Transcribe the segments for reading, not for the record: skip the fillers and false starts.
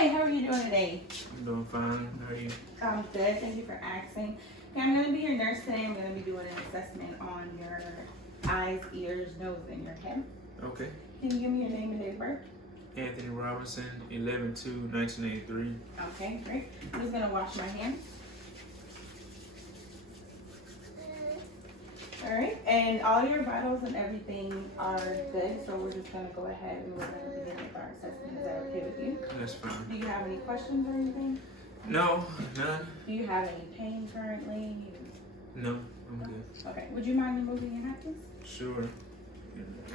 Hi, how are you doing today? I'm doing fine. How are you? I'm good. Thank you for asking. Okay, I'm going to be your nurse today. I'm going to be doing an assessment on your eyes, ears, nose, and your head. Okay. Can you give me your name and date of birth? Anthony Robinson, 11/2/1983. Okay, great. I'm just going to wash my hands. All right, and all your vitals and everything are good, so we're just going to go ahead and we're going to begin with our assessment. Is that okay with you? That's fine. Do you have any questions or anything? No, none. Do you have any pain currently? No, I'm good. Okay, would you mind removing your hat, please? Sure.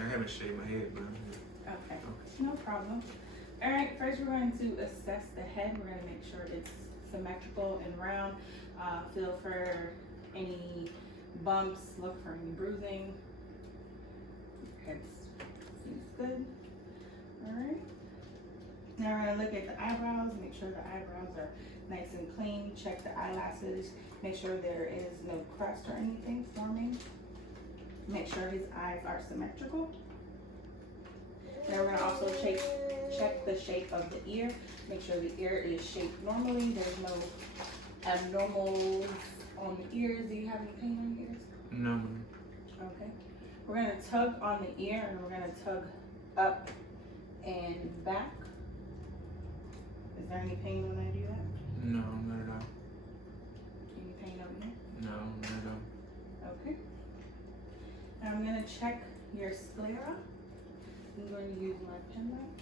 I haven't shaved my head, but I'm good. Okay, no problem. All right, first we're going to assess the head. We're going to make sure it's symmetrical and round. Feel for any bumps, look for any bruising. Head seems good. All right. Now we're going to look at the eyebrows, make sure the eyebrows are nice and clean. Check the eyelashes, make sure there is no crust or anything forming. Make sure his eyes are symmetrical. Now we're going to also check the shape of the ear. Make sure the ear is shaped normally. There's no abnormal on the ears. Do you have any pain on your ears? No. Okay. We're going to tug on the ear and we're going to tug up and back. Is there any pain when I do that? No, not at all. Any pain over here? No, not at all. Okay. Now I'm going to check your sclera. I'm going to use my pen knife.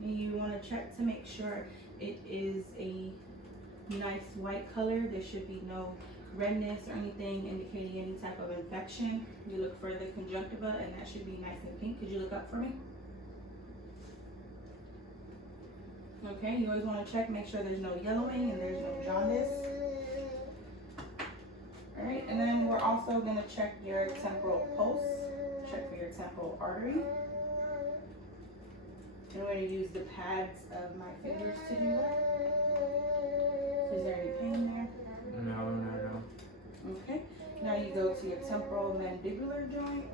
You want to check to make sure it is a nice white color. There should be no redness or anything indicating any type of infection. You look for the conjunctiva and that should be nice and pink. Could you look up for me? Okay, you always want to check, make sure there's no yellowing and there's no jaundice. All right, and then we're also going to check your temporal pulse. Check for your temporal artery. I'm going to use the pads of my fingers to do that. Is there any pain there? No, not at all. Okay. Now you go to your temporal mandibular joint.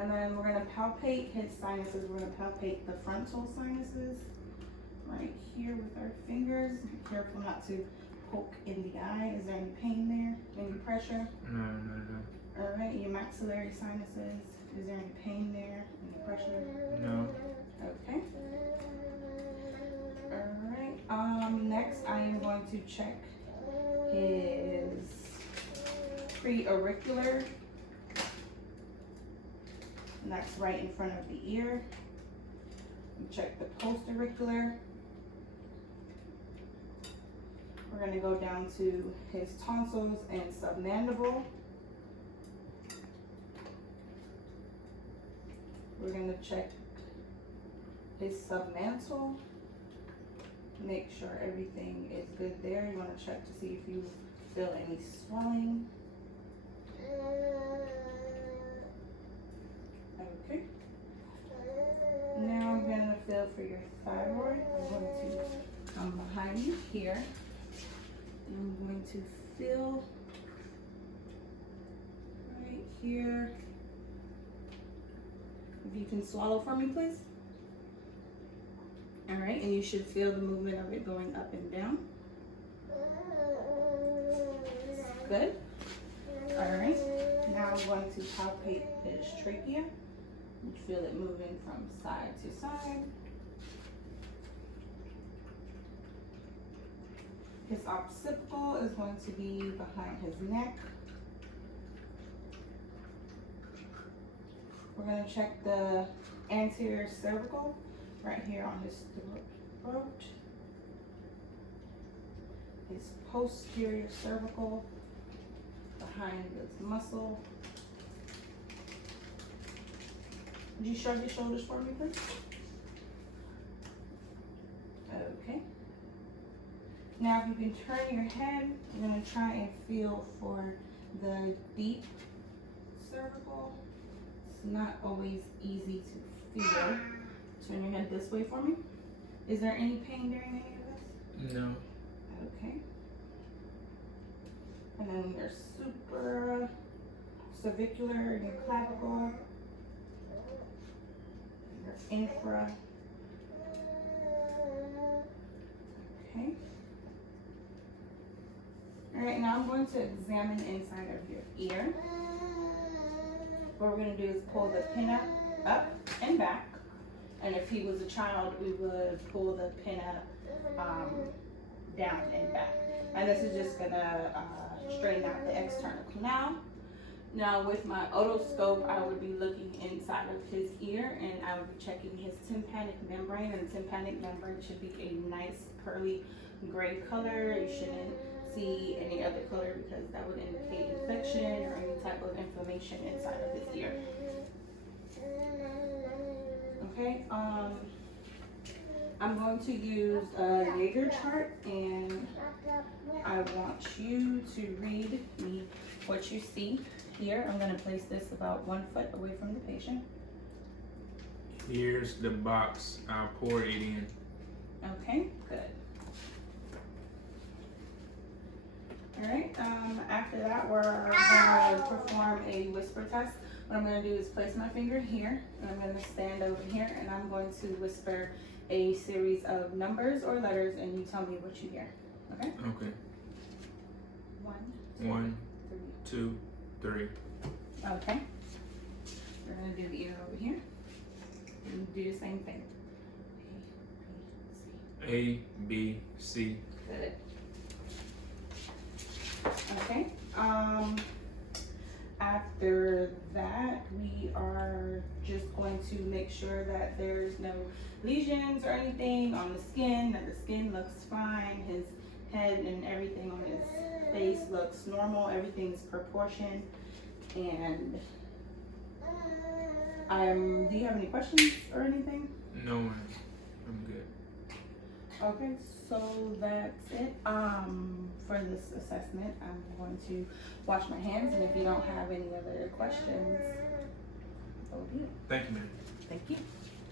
And then we're going to palpate his sinuses. We're going to palpate the frontal sinuses right here with our fingers. Be careful not to poke in the eye. Is there any pain there? Any pressure? No, not at all. All right, your maxillary sinuses. Is there any pain there? Any pressure? No. Okay. All right. Next, I am going to check his preauricular. And that's right in front of the ear. Check the postauricular. We're going to go down to his tonsils and submandible. We're going to check his submantle. Make sure everything is good there. You want to check to see if you feel any swelling. Okay. Now I'm going to feel for your thyroid. I'm going to come behind you here. And I'm going to feel right here. If you can swallow for me, please. All right, and you should feel the movement of it going up and down. Good. All right, now I'm going to palpate his trachea. You feel it moving from side to side. His occipital is going to be behind his neck. We're going to check the anterior cervical right here on his throat. His posterior cervical behind this muscle. Would you shrug your shoulders for me, please? Okay. Now, if you can turn your head, I'm going to try and feel for the deep cervical. It's not always easy to feel. Turn your head this way for me. Is there any pain during any of this? No. Okay. And then your supra cervicular and your clavicle. infra. Okay. Alright, now I'm going to examine inside of your ear. What we're going to do is pull the pin up and back. And if he was a child, we would pull the pin up down and back. And this is just going to straighten out the external canal. Now with my otoscope, I would be looking inside of his ear and I would be checking his tympanic membrane. And the tympanic membrane should be a nice pearly gray color. You shouldn't see any other color because that would indicate infection or any type of inflammation inside of his ear. Okay, I'm going to use a Jaeger chart and I want you to read me what you see here. I'm going to place this about 1 foot away from the patient. Here's the box. I'll pour it in. Okay, good. Alright, after that we're going to perform a whisper test. What I'm going to do is place my finger here, and I'm going to stand over here, and I'm going to whisper a series of numbers or letters, and you tell me what you hear. Okay? Okay. 1, 1, 2, 3. Okay. We're going to do the ear over here. And do the same thing. A, B, C. Good. Okay. After that, we are just going to make sure that there's no lesions or anything on the skin, that the skin looks fine, his head and everything on his face looks normal, everything's proportioned. And do you have any questions or anything? No, I'm good. Okay, so that's it for this assessment. I'm going to wash my hands, and if you don't have any other questions, that will be it. Thank you, ma'am. Thank you.